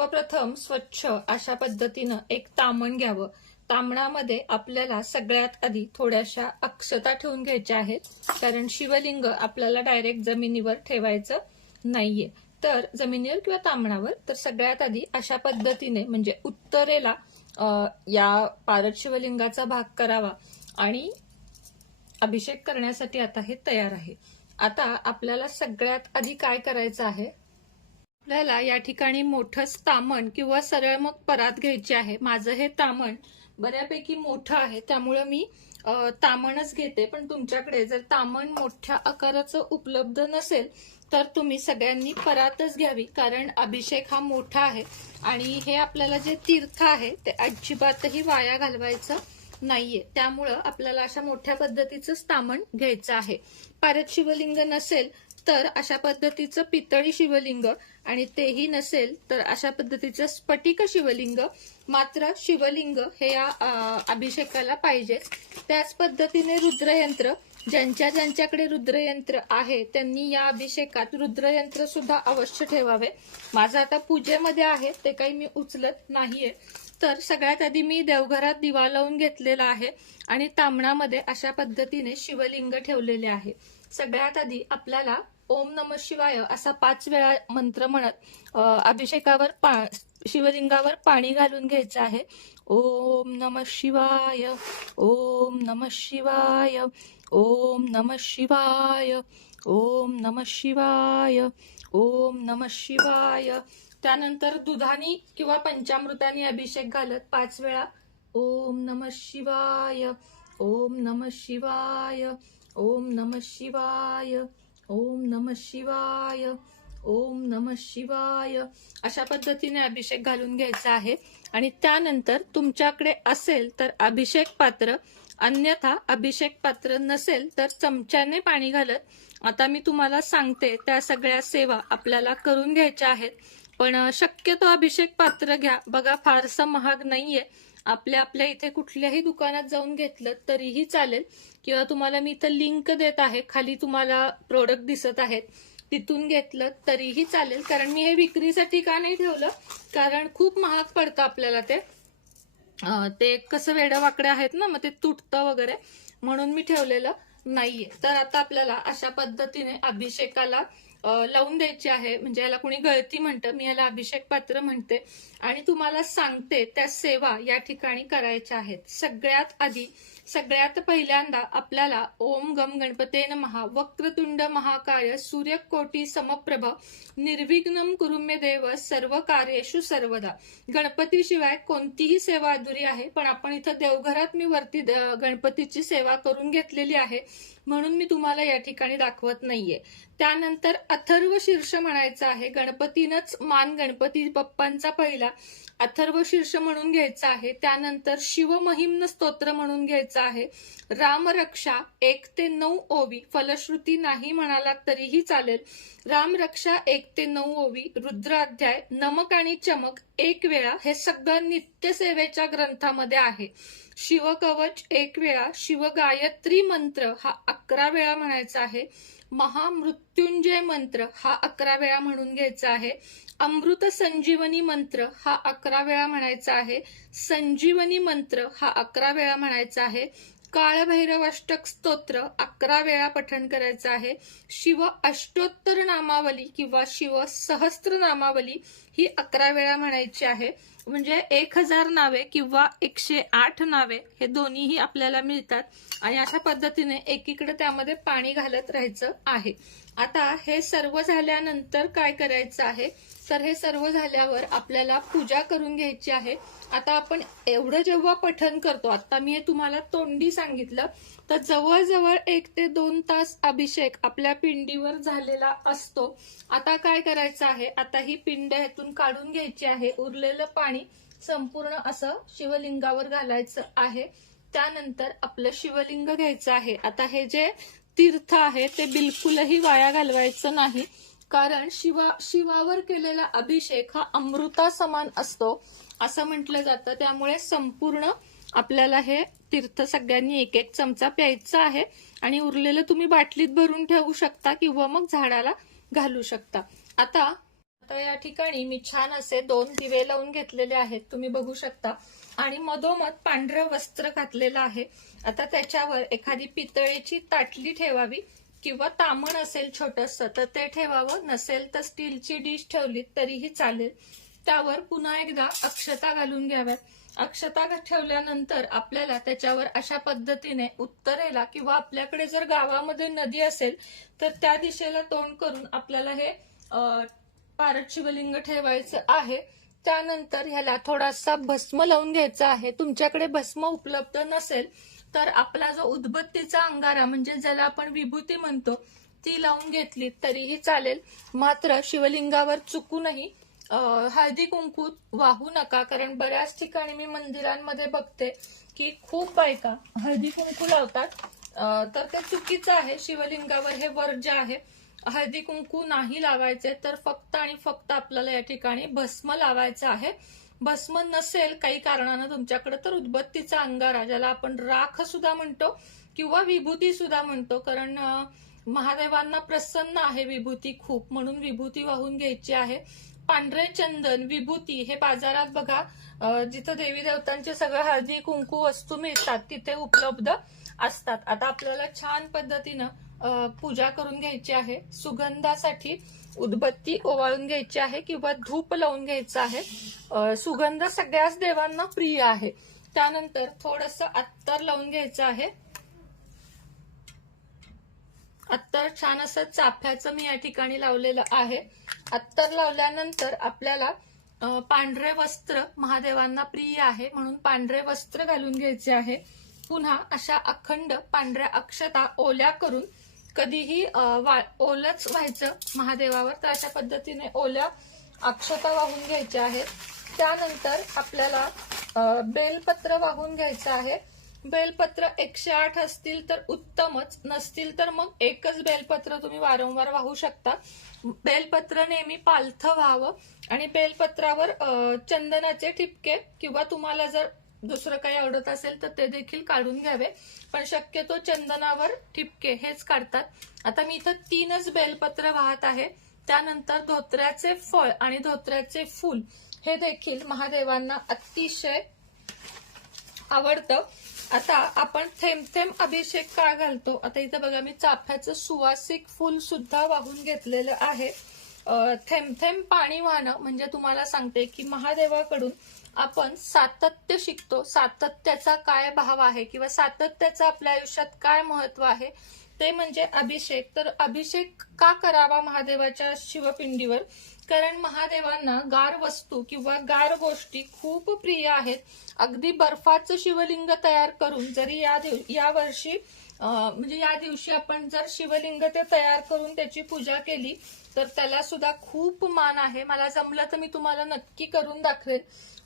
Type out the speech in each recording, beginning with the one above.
सर्वप्रथम स्वच्छ अशा पद्धतीनं एक तामण घ्यावं। तामणामध्ये आपल्याला सगळ्यात आधी थोड्याशा अक्षता ठेवून घ्यायच्या आहेत, कारण शिवलिंग आपल्याला डायरेक्ट जमिनीवर ठेवायचं नाहीये। तर जमिनीवर किंवा तामणावर तर सगळ्यात आधी अशा पद्धतीने म्हणजे उत्तरेला या पारद शिवलिंगाचा भाग करावा आणि अभिषेक करण्यासाठी आता हे तयार आहे। आता आपल्याला सगळ्यात आधी काय करायचं आहे, आपल्याला या ठिकाणी मोठं तामण किंवा सरळ मग परात घ्यायची आहे। माझं हे तामण बऱ्यापैकी मोठं आहे, त्यामुळे मी तामणच घेते। पण तुमच्याकडे जर तामण मोठ्या आकाराचं उपलब्ध नसेल तर तुम्ही सगळ्यांनी परातच घ्यावी, कारण अभिषेक हा मोठा आहे आणि हे आपल्याला जे तीर्थ आहे ते अजिबातही वाया घालवायचं नाहीये। त्यामुळं आपल्याला अशा मोठ्या पद्धतीचं तामण घ्यायचं आहे। पारद शिवलिंग नसेल तर अशा पद्धतीचं पितळी शिवलिंग, आणि तेही नसेल तर अशा पद्धतीचं स्फटिक शिवलिंग। मात्र शिवलिंग हे या अभिषेकाला पाहिजे। त्याच पद्धतीने रुद्रयंत्र, ज्यांच्याकडे रुद्रयंत्र आहे त्यांनी या अभिषेकात रुद्रयंत्र सुद्धा अवश्य ठेवावे। माझं आता पूजेमध्ये आहे, ते काही मी उचलत नाहीये। तर सगळ्यात आधी मी देवघरात दिवा लावून घेतलेला आहे आणि तामणामध्ये अशा पद्धतीने शिवलिंग ठेवलेले आहे। सगळ्यात आधी आपल्याला ओम नमः शिवाय असा 5 वेळा मंत्र म्हणत अभिषेकावर शिवलिंगावर पाणी घालून घ्यायचं आहे। ओम नमः शिवाय, ओम नमः शिवाय, ओम नमः शिवाय, ओम नमः शिवाय, ओम नमः शिवाय। त्यानंतर दुधानी किंवा पंचामृतानी अभिषेक घालत 5 वेळा ओम नमः शिवाय, ओम नमः शिवाय, ओम नमः शिवाय, ओम नमः शिवाय, ओम नमः शिवाय अशा पद्धतीने अभिषेक घालून घ्यायचा आहे। आणि त्यानंतर तुमच्याकडे असेल तर अभिषेक पात्र, अन्यथा अभिषेक पात्र नसेल तर चमच्याने पाणी घालत आता मी तुम्हाला सांगते त्या सगळ्या सेवा आपल्याला करून घ्यायच्या आहेत। पण शक्यतो अभिषेक पात्र घ्या, बघा फारसं महाग नाहीये। आपल्या इथे कुठल्याही दुकानात जाऊन घेतलं तरीही चालेल, किंवा तुम्हाला मी इथं लिंक देत आहे, खाली तुम्हाला प्रोडक्ट दिसत आहेत, तिथून घेतलं तरीही चालेल। कारण मी हे विक्रीसाठी का नाही ठेवलं, कारण खूप महाग पडतं आपल्याला ते कसं वेडवाकडे आहेत ना, मग ते तुटतं वगैरे, म्हणून मी ठेवलेलं नाहीये। तर आता आपल्याला अशा पद्धतीने अभिषेकाला लावून द्यायची आहे। म्हणजे याला कोणी गळती म्हणतं, मी याला अभिषेक पात्र म्हणते। आणि तुम्हाला सांगते त्या सेवा या ठिकाणी करायच्या आहेत। सगळ्यात पहिल्यांदा आपल्याला ओम गम गणपते नमः, वक्रतुंड महाकाय, सूर्यकोटी समप्रभ, निर्विघ्नं कुरु मे देव, सर्व कार्येषु सर्वदा। गणपती शिवाय कोणतीही सेवा अधुरी आहे, पण आपण इथं देवघरात मी वरती गणपतीची सेवा करून घेतलेली आहे, म्हणून मी तुम्हाला या ठिकाणी दाखवत नाहीये। त्यानंतर अथर्व शीर्ष म्हणायचं आहे। गणपतीनंच मान गणपती बाप्पांचा पहिला अथर्व शीर्ष म्हणून घ्यायचा आहे। त्यानंतर शिवमहिम्न स्तोत्र म्हणून घ्यायचं आहे। रामरक्षा 1 ते 9 ओवी, फलश्रुती नाही म्हणाला तरीही चालेल। रामरक्षा 1 ते 9 ओवी, रुद्राध्याय, नमक आणि चमक 1 वेळा, हे सगळं नित्यसेवेच्या ग्रंथामध्ये आहे। शिवकवच 1 वेळा, शिवगायत्री मंत्र हा 11 वेळा म्हणायचा आहे। महामृत्युंजय मंत्र हा 11 वेळा म्हणून घ्यायचा आहे। अमृत संजीवनी मंत्र हा 11 वेळा म्हणायचा आहे। संजीवनी मंत्र हा 11 वेळा म्हणायचा आहे। काळभैरवाष्टक स्तोत्र 11 वेळा पठण करायचं आहे। शिव अष्टोत्तर नामावली किंवा शिव सहस्त्र नामावली ही 11 वेळा म्हणायची आहे। म्हणजे 1000 नावे किंवा 108 नावे हे दोन्हीही आपल्याला मिळतात। आणि अशा पद्धतीने एकीकडे त्यामध्ये पाणी घालत राहायचं आहे। आता हे सर्व झाल्यानंतर काय करायचं आहे, तर हे सर्व झाल्यावर आपल्याला पूजा करून घ्यायची आहे। आता आपण एवढं जेव्हा पठण करतो, आता मी हे तुम्हाला तोंडी सांगितलं, तर जवळजवळ 1 ते 2 तास अभिषेक आपल्या पिंडीवर झालेला असतो। आता काय करायचं आहे, आता ही पिंड ह्यातून काढून घ्यायची आहे। उरलेलं पाणी संपूर्ण असं शिवलिंगावर घालायचं आहे। त्यानंतर आपलं शिवलिंग घ्यायचं आहे। आता हे जे तीर्थ आहे ते बिलकुलही वाया घालवायचं नाही, कारण शिवावर केलेला अभिषेक हा अमृता समान असतो असं म्हटलं जातं। त्यामुळे संपूर्ण आपल्याला हे तीर्थ सगळ्यांनी 1-1 चमचा प्यायचं आहे आणि उरलेलं तुम्ही बाटलीत भरून ठेवू शकता किंवा मग झाडाला घालू शकता। आता आता या ठिकाणी मी छान असे 2 दिवे लावून घेतलेले आहेत, तुम्ही बघू शकता. आणि मधोमध पांढरं वस्त्र घातलेलं आहे. आता त्याच्यावर एखादी पितळेची ताटली ठेवावी किंवा तामण असेल छोटंसं तर ते ठेवावं, नसेल तर स्टीलची डिश ठेवली तरीही चालेल. त्यावर पुन्हा एकदा अक्षता घालून घ्याव्यात. अक्षता ठेवल्यानंतर आपल्याला त्याच्यावर अशा पद्धतीने उत्तरेला किंवा आपल्याकडे जर गावामध्ये नदी असेल तर त्या दिशेला तोंड करून आपल्याला हे पारद शिवलिंग ठेवायचं आहे. त्यानंतर ह्याला थोडासा भस्म लावून घ्यायचा आहे. तुमच्याकडे भस्म उपलब्ध नसेल तर आपला जो उदबत्तीचा अंगारा म्हणजे ज्याला आपण विभूती म्हणतो ती लावून घेतली तरीही चालेल. मात्र शिवलिंगावर चुकूनही हळदी कुंकू वाहू नका, कारण बऱ्याच ठिकाणी मी मंदिरांमध्ये बघते की खूप बायका हळदी कुंकू लावतात, तर ते चुकीचं आहे. शिवलिंगावर हे वर्ज्य आहे. हळदी कुंकू नाही लावायचे, तर फक्त आणि फक्त आपल्याला या ठिकाणी भस्म लावायचं आहे. भस्म नसेल काही कारणानं तुमच्याकडे तर उदबत्तीचा अंगारा, ज्याला आपण राख सुद्धा म्हणतो किंवा विभूती सुद्धा म्हणतो, कारण महादेवांना प्रसन्न आहे विभूती खूप, म्हणून विभूती वाहून घ्यायची आहे. पांढरे चंदन, विभूती हे बाजारात बघा जिथं देवी देवतांचे सगळं हळदी कुंकू वस्तू मिळतात तिथे उपलब्ध असतात. आता आपल्याला छान पद्धतीनं पूजा करून घ्यायची आहे. सुगंधासाठी उदबत्ती ओवाळून घ्यायची आहे किंवा धूप लावून घ्यायचं आहे. सुगंध सगळ्याच देवांना प्रिय आहे. त्यानंतर थोडंसं अत्तर लावून घ्यायचं आहे. अत्तर छान असं चाफ्याचं मी या ठिकाणी लावलेलं आहे. अत्तर लावल्यानंतर आपल्याला पांढरे वस्त्र महादेवांना प्रिय आहे म्हणून पांढरे वस्त्र घालून घ्यायचे आहे. पुन्हा अशा अखंड पांढऱ्या अक्षता ओल्या करून, कधीही ओलच व्हायचं महादेवावर, तर अशा पद्धतीने ओल्या अक्षता वाहून घ्यायच्या आहेत. त्यानंतर आपल्याला बेलपत्र वाहून घ्यायचं आहे. बेलपत्र 108 असतील तर उत्तमच, नसतील तर मग एकच बेलपत्र तुम्ही वारंवार वाहू शकता. बेलपत्र नेहमी पालथं व्हावं आणि बेलपत्रावर चंदनाचे ठिपके किंवा तुम्हाला जर दुसरं काही आवडत असेल तर ते देखील काढून घ्यावे, पण शक्यतो चंदनावर ठिपके हेच काढतात. आता मी इथं 3च बेलपत्र वाहत आहे. त्यानंतर धोत्र्याचे फळ आणि धोत्र्याचे फूल हे देखील महादेवांना अतिशय आवडतं. आता आपण थेंब थेंब अभिषेक का घालतो, आता इथं बघा मी चाफ्याचं सुवासिक फूल सुद्धा वाहून घेतलेलं आहे. थेंब थेंब पाणी वाहणं म्हणजे तुम्हाला सांगते की महादेवाकडून आपण सातत्य शिकतो. सातत्याचा काय भाव आहे किंवा सातत्याचं आपल्या आयुष्यात काय महत्व आहे ते म्हणजे अभिषेक. तर अभिषेक का करावा महादेवाच्या शिवपिंडीवर, कारण महादेवांना गार वस्तू किंवा गार गोष्टी खूप प्रिय आहेत. अगदी बर्फाचं शिवलिंग तयार करून जरी या वर्षी म्हणजे या दिवशी आपण जर शिवलिंग ते तयार करून त्याची पूजा केली तर त्याला सुद्धा खूप मान आहे. मला जमलं तर मी तुम्हाला नक्की करून दाखवेन.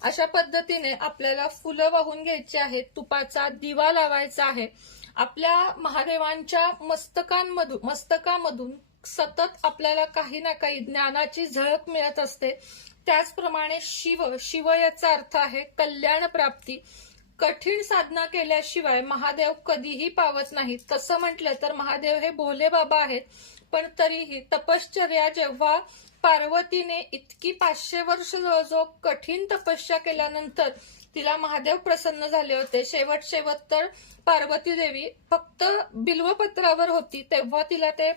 अशा पद्धतीने आपल्याला फुलं वाहून घ्यायची आहेत. तुपाचा दिवा लावायचा आहे. आपल्या महादेवांच्या मस्तकामधून सतत आपल्याला काही ना काही ज्ञानाची झळक मिळत असते. त्याचप्रमाणे शिव याचा अर्थ आहे कल्याण प्राप्ती. कठीण साधना केल्याशिवाय महादेव कधीही पावत नाहीत. तसं म्हटलं तर महादेव हे भोले बाबा आहेत, पण तरीही तपश्चर्या जेव्हा पार्वतीने इतकी 500 वर्ष जवळजवळ कठीण तपस्या केल्यानंतर तिला महादेव प्रसन्न झाले होते. शेवट तर पार्वती देवी फक्त बिल्वपत्रावर होती तेव्हा तिला ते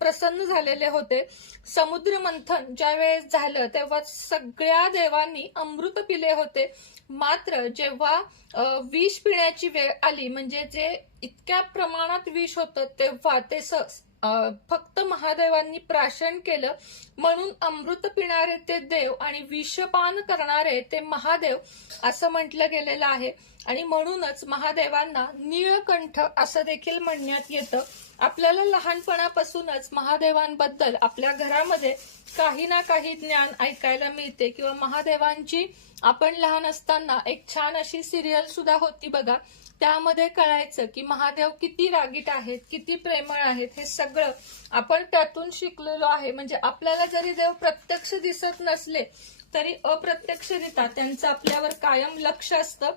प्रसन्न झालेले होते. समुद्र मंथन ज्या वेळेस झालं तेव्हा सगळ्या देवांनी अमृत पिले होते. मात्र जेव्हा विष पिण्याची वेळ आली, म्हणजे जे इतक्या प्रमाणात विष होतं तेव्हा ते फक्त महादेवांनी प्राशन केलं. म्हणून अमृत पिणारे ते देव आणि विषपान करणारे ते महादेव असं म्हटलं गेलेलं आहे. आणि म्हणूनच महादेवांना नीळकंठ असं देखील म्हणण्यात येतं. आपल्याला लहानपणापासूनच महादेवांबद्दल आपल्या घरामध्ये काही ना काही ज्ञान ऐकायला मिळते किंवा महादेवांची आपण लहान असताना एक छान अशी सिरियल सुद्धा होती बघा, त्यामध्ये कळायचं की महादेव किती रागीट आहेत, किती प्रेमळ आहेत. हे सगळं आपण त्यातून शिकलेलो आहे. म्हणजे आपल्याला जरी देव प्रत्यक्ष दिसत नसले तरी अप्रत्यक्षरित्या त्यांचं आपल्यावर कायम लक्ष असतं.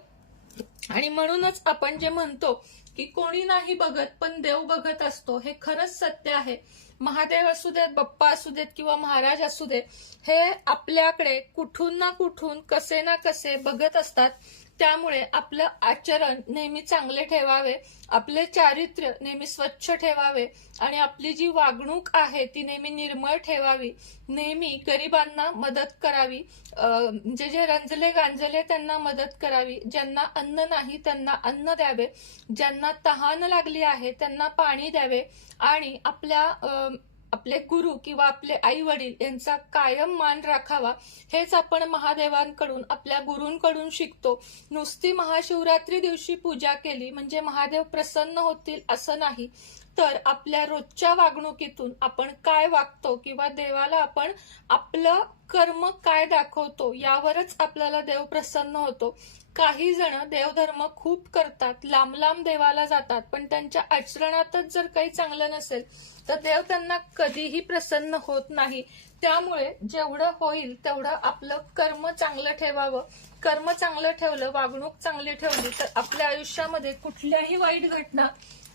आणि म्हणूनच आपण जे म्हणतो की कोणी नाही बघत पण देव बघत असतो, हे खरंच सत्य आहे. महादेव असू देत, बाप्पा असू देत किंवा महाराज असू देत, हे आपल्याकडे कुठून ना कुठून कसे ना कसे बघत असतात. त्यामुळे आपलं आचरण नेहमी चांगले ठेवावे, आपले चारित्र्य नेहमी स्वच्छ ठेवावे आणि आपली जी वागणूक आहे ती नेहमी निर्मळ ठेवावी. नेहमी गरिबांना मदत करावी, जे रंजले गांजले त्यांना मदत करावी, ज्यांना अन्न नाही त्यांना अन्न द्यावे, ज्यांना तहान लागली आहे त्यांना पाणी द्यावे आणि आपले गुरु किंवा आपले आई वडील यांचा कायम मान राखावा. हेच आपण महादेवांकडून, आपल्या गुरूंकडून शिकतो. नुसती महाशिवरात्री दिवशी पूजा केली म्हणजे महादेव प्रसन्न होतील असं नाही, तर आपल्या रोजच्या वागणुकीतून आपण काय वागतो किंवा देवाला आपण आपलं कर्म काय दाखवतो यावरच आपल्याला देव प्रसन्न होतो. काही जण देवधर्म खूप करतात, लांब लांब देवाला जातात, पण त्यांच्या आचरणातच जर काही चांगलं नसेल तर देव त्यांना कधीही प्रसन्न होत नाही. त्यामुळे जेवढं होईल तेवढं आपलं कर्म चांगलं ठेवावं. कर्म चांगलं ठेवलं, वागणूक चांगली ठेवली तर आपल्या आयुष्यामध्ये कुठल्याही वाईट घटना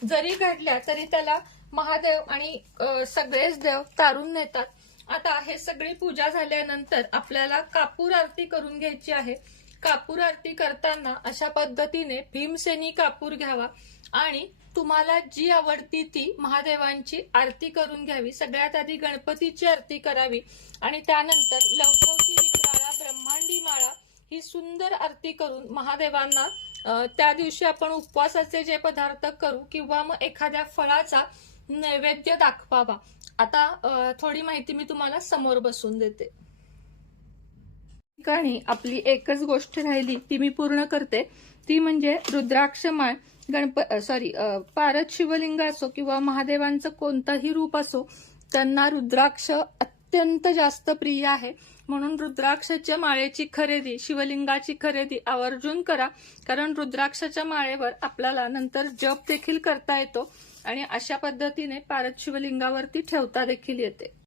जरी घडल्या तरी त्याला महादेव आणि सगळेच देव तारून नेतात. आता हे सगळी पूजा झाल्यानंतर आपल्याला कापूर आरती करून घ्यायची आहे. कापूर आरती करताना अशा पद्धतीने भीमसेनी कापूर घ्यावा आणि तुम्हाला जी आवडती ती महादेवांची आरती करून घ्यावी. सगळ्यात आधी गणपतीची आरती करावी आणि त्यानंतर लवथवती विक्राळा ब्रह्मांडी माळा ही सुंदर आरती करून महादेवांना त्या दिवशी आपण उपवासाचे जे पदार्थ करू किंवा मग एखाद्या फळाचा नैवेद्य दाखवावा. आता थोडी माहिती मी तुम्हाला समोर बसून देते. ठिकाणी आपली एकच गोष्ट राहिली ती मी पूर्ण करते, ती म्हणजे रुद्राक्ष माळ. पारद शिवलिंग असो किंवा महादेवांचं कोणतंही रूप असो, त्यांना रुद्राक्ष अत्यंत जास्त प्रिय आहे. म्हणून रुद्राक्षाच्या माळेची खरेदी, शिवलिंगाची खरेदी आवर्जून करा, कारण रुद्राक्षाच्या माळेवर आपल्याला नंतर जप देखील करता येतो आणि अशा पद्धतीने पारद शिवलिंगावरती ठेवता देखील येते.